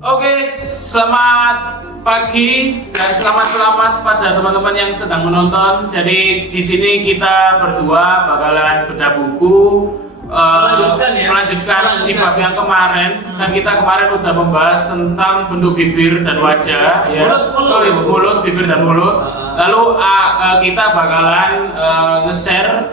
Oke, selamat pagi dan selamat pada teman-teman yang sedang menonton. Jadi di sini kita berdua bakalan bedah buku, melanjutkan di bab yang kemarin. Kan kita kemarin udah membahas tentang bentuk bibir dan wajah, mulut, bibir dan mulut. Lalu kita bakalan nge-share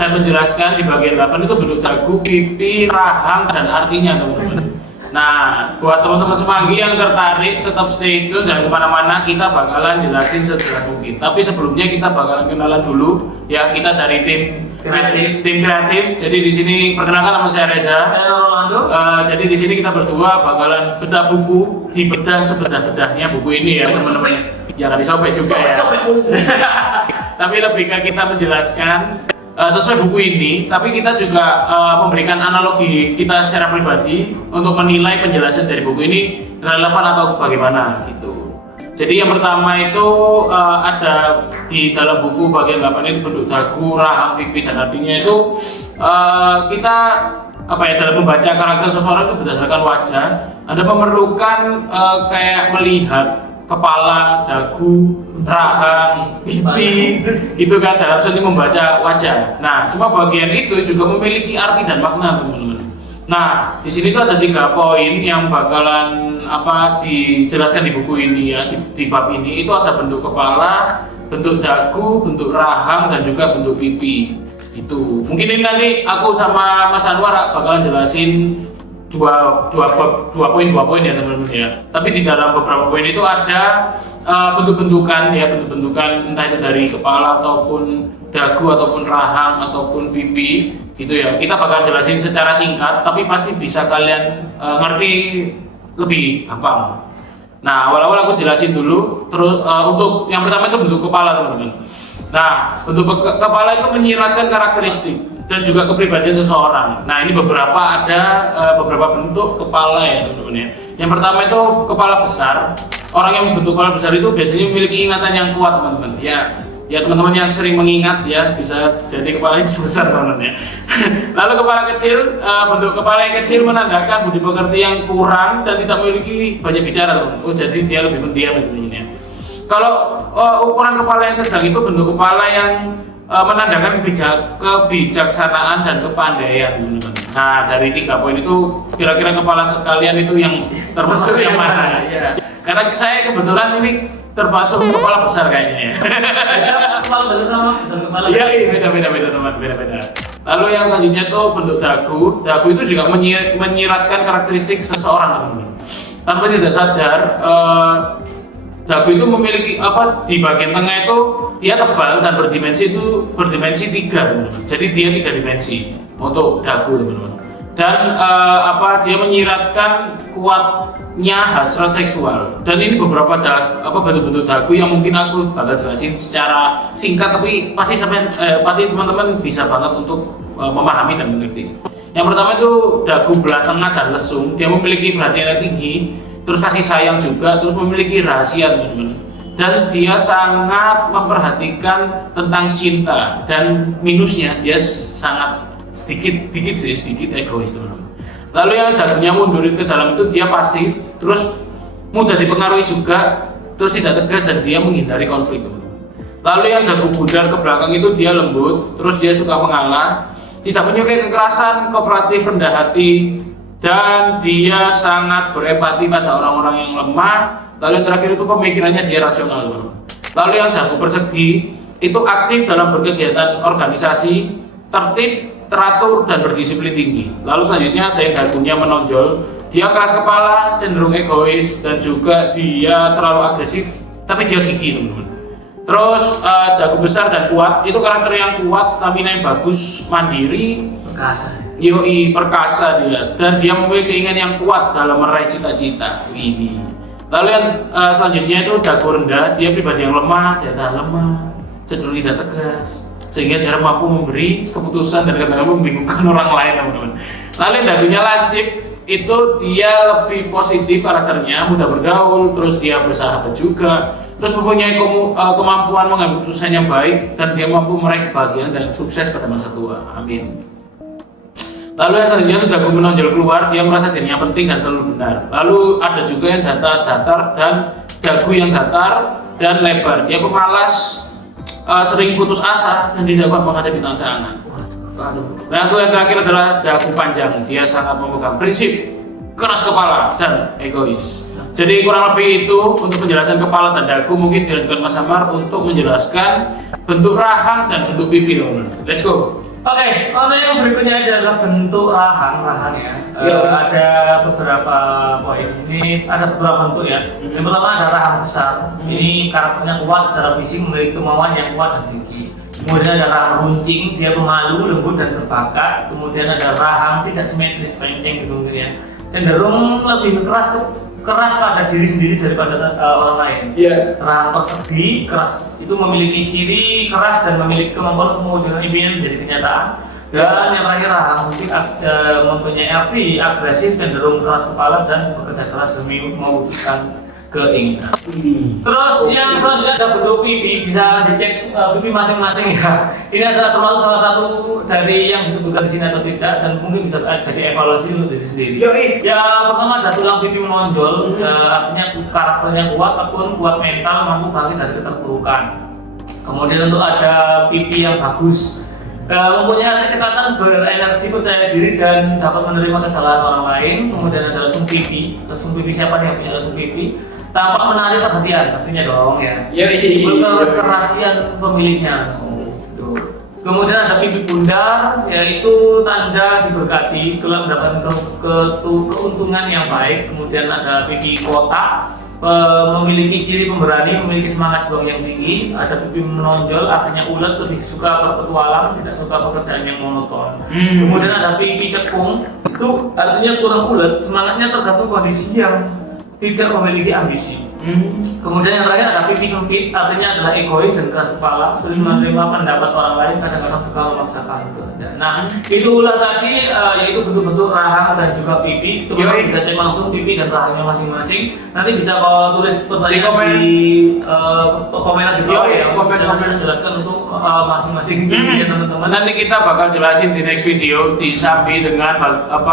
dan menjelaskan di bagian 8 itu bentuk dagu, pipi, rahang dan artinya, teman-teman. Nah, buat teman-teman semanggi yang tertarik, tetap stay tune dan kemana-mana. Kita bakalan jelasin sejelas mungkin. Tapi sebelumnya kita bakalan kenalan dulu. Ya, kita dari tim kreatif. Jadi di sini perkenalkan, nama saya Reza. Saya Rolando. Jadi di sini kita berdua bakalan bedah buku, dibedah sebedah-bedahnya buku ini ya, teman-teman. Jangan disobek juga ya. Tapi lebih ke kita menjelaskan sesuai buku ini, tapi kita juga memberikan analogi kita secara pribadi untuk menilai penjelasan dari buku ini relevan atau bagaimana gitu. Jadi yang pertama itu ada di dalam buku bagian 8 ini bentuk dagu, rahang, pipi dan artinya itu kita dalam membaca karakter seseorang itu berdasarkan wajah. Anda memerlukan kayak melihat kepala, dagu, rahang, pipi, gitu kan dalam seni membaca wajah. Nah, semua bagian itu juga memiliki arti dan makna, teman-teman. Nah, di sini tuh ada 3 poin yang bakalan dijelaskan di buku ini ya, di bab ini. Itu ada bentuk kepala, bentuk dagu, bentuk rahang dan juga bentuk pipi. Gitu. Mungkin ini nanti aku sama Mas Anwar bakalan jelasin dua poin ya teman-teman ya. Tapi di dalam beberapa poin itu ada bentuk-bentukan entah itu dari kepala ataupun dagu ataupun rahang ataupun pipi gitu ya. Kita bakal jelasin secara singkat tapi pasti bisa kalian ngerti lebih gampang. Nah, awal-awal aku jelasin dulu. Terus untuk yang pertama itu bentuk kepala, teman-teman. Nah, bentuk kepala itu menyiratkan karakteristik dan juga kepribadian seseorang. Nah, ini beberapa bentuk kepala ya, teman-teman ya. Yang pertama itu kepala besar. Orang yang bentuk kepala besar itu biasanya memiliki ingatan yang kuat, teman-teman. Ya teman-teman yang sering mengingat ya, bisa jadi kepalanya besar, teman-teman ya. Lalu kepala kecil, bentuk kepala yang kecil menandakan budi pekerti yang kurang dan tidak memiliki banyak bicara, teman-teman. Jadi dia lebih pendiam, teman-teman ya. Kalau ukuran kepala yang sedang itu bentuk kepala yang menandakan kebijaksanaan dan kepandaian, teman-teman. Nah, dari 3 poin itu kira-kira kepala sekalian itu yang termasuk yang mana? Ya. Karena saya kebetulan ini termasuk kepala besar kayaknya ya. Kepala besar sama besar kepala. Iya, beda-beda teman, beda-beda. Lalu yang selanjutnya itu bentuk dagu. Dagu itu juga menyiratkan karakteristik seseorang, teman-teman. Tanpa tidak sadar, dagu itu memiliki di bagian tengah itu dia tebal dan berdimensi 3, teman-teman. Jadi dia 3 dimensi untuk dagu, teman-teman. Dan dia menyiratkan kuatnya hasrat seksual. Dan ini beberapa bentuk-bentuk dagu yang mungkin aku bakal jelasin secara singkat, tapi pasti teman-teman bisa banget untuk memahami dan mengerti. Yang pertama itu dagu belah tengah dan lesung. Dia memiliki perhatian yang tinggi, terus kasih sayang juga, terus memiliki rahasia, teman-teman. Dan dia sangat memperhatikan tentang cinta, dan minusnya dia sangat sedikit egois, teman-teman. Lalu yang dagunya mundur ke dalam itu dia pasif, terus mudah dipengaruhi juga, terus tidak tegas dan dia menghindari konflik, teman-teman. Lalu yang dagu bundar ke belakang itu dia lembut, terus dia suka mengalah, tidak menyukai kekerasan, kooperatif, rendah hati, dan dia sangat berempati pada orang-orang yang lemah. Lalu yang terakhir itu pemikirannya dia rasional, teman-teman. Lalu yang dagu persegi itu aktif dalam berkegiatan organisasi, tertib, teratur dan berdisiplin tinggi. Lalu selanjutnya ada yang dagunya menonjol, dia keras kepala, cenderung egois dan juga dia terlalu agresif, tapi dia gigih, teman-teman. Terus dagu besar dan kuat itu karakter yang kuat, stamina yang bagus, mandiri, perkasa dia, dan dia memiliki keinginan yang kuat dalam meraih cita-cita. Ini. Lalu yang selanjutnya itu dagu rendah, dia pribadi yang lemah, dia tahan lemah, cenderung tidak tegas, sehingga jarang mampu memberi keputusan dan kadang-kadang membingungkan orang lain, teman-teman. Lalu yang dagunya lancip itu dia lebih positif karakternya, mudah bergaul, terus dia bersahabat juga, terus mempunyai kemampuan mengambil keputusan yang baik, dan dia mampu meraih kebahagiaan dan sukses pada masa tua. Amin. Lalu yang selanjutnya itu dagu menonjol keluar, dia merasa dirinya penting dan selalu benar. Lalu ada juga yang datar dan dagu yang datar dan lebar. Dia pemalas, sering putus asa dan tidak kuat menghadapi tantangan. Nah, yang terakhir adalah dagu panjang. Dia sangat memegang prinsip, keras kepala dan egois. Jadi kurang lebih itu untuk penjelasan kepala dan dagu. Mungkin dilanjutkan Mas Amar untuk menjelaskan bentuk rahang dan bentuk pipi. Let's go. Oke, yang berikutnya adalah bentuk rahang ya. Ada beberapa poin di sini, ada beberapa bentuk ya. Yang pertama ada rahang besar. Ini karakternya kuat secara fisik, memiliki kemauan yang kuat dan tinggi. Kemudian ada rahang runcing, dia pemalu, lembut dan berbakat. Kemudian ada rahang tidak simetris, penceng gitu ya. Cenderung lebih keras pada diri sendiri daripada orang lain. Rahang persegi, keras itu memiliki ciri keras dan memiliki kemampuan untuk mewujudkan impian menjadi kenyataan. Dan yang terakhir rahang sempit mempunyai arti agresif, cenderung keras kepala dan bekerja keras demi mewujudkan keinginan. Terus yang selanjutnya ada bentuk pipi, bisa dicek pipi masing-masing ya. Ini adalah termasuk salah satu dari yang disebutkan di sini atau tidak, dan mungkin bisa jadi evaluasi untuk diri sendiri. Yang pertama ada tulang pipi menonjol, artinya karakternya kuat, tekun, kuat mental, mampu bangkit dari keterpurukan. Kemudian untuk ada pipi yang bagus, mempunyai kecepatan, berenergi, percaya diri dan dapat menerima kesalahan orang lain. Kemudian ada lesung pipi. Lesung pipi, siapa nih yang punya lesung pipi? Tampak menarik perhatian, pastinya dong ya. Keserasian pemiliknya. Kemudian ada pipi bundar, yaitu tanda diberkati, kelak mendapatkan keuntungan yang baik. Kemudian ada pipi kotak, memiliki ciri pemberani, memiliki semangat juang yang tinggi. Ada pipi menonjol, artinya ulet, lebih suka berpetualang, tidak suka pekerjaan yang monoton. Kemudian ada pipi cekung, itu artinya kurang ulet, semangatnya tergantung kondisi yang tidak memiliki ambisi. Kemudian yang terakhir ada pipi sempit, artinya adalah egois dan keras kepala, sulit menerima pendapat orang lain, kadang-kadang suka memaksakan kehendak. Nah, itulah tadi yaitu bentuk-bentuk rahang dan juga pipi. Teman-teman bisa cek langsung pipi dan rahangnya masing-masing. Nanti bisa kau tulis pertanyaan di komentar di bawah ya. Komen jelaskan untuk masing-masing pipi ya teman-teman. Nanti kita bakal jelasin di next video disambi dengan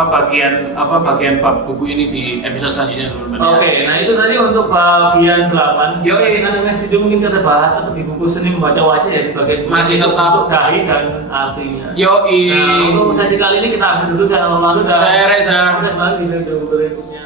bagian bab buku ini di episode selanjutnya teman-teman. Oke, nah itu tadi untuk bagian 8. Nah, next video mungkin kita bahas tetap di buku seni membaca wajah ya sebagai masih tetap untuk dai dan artinya. Nah, untuk sesi kali ini kita akhiri dulu. Saya Lalu dan saya Reza. Kita kembali di video berikutnya.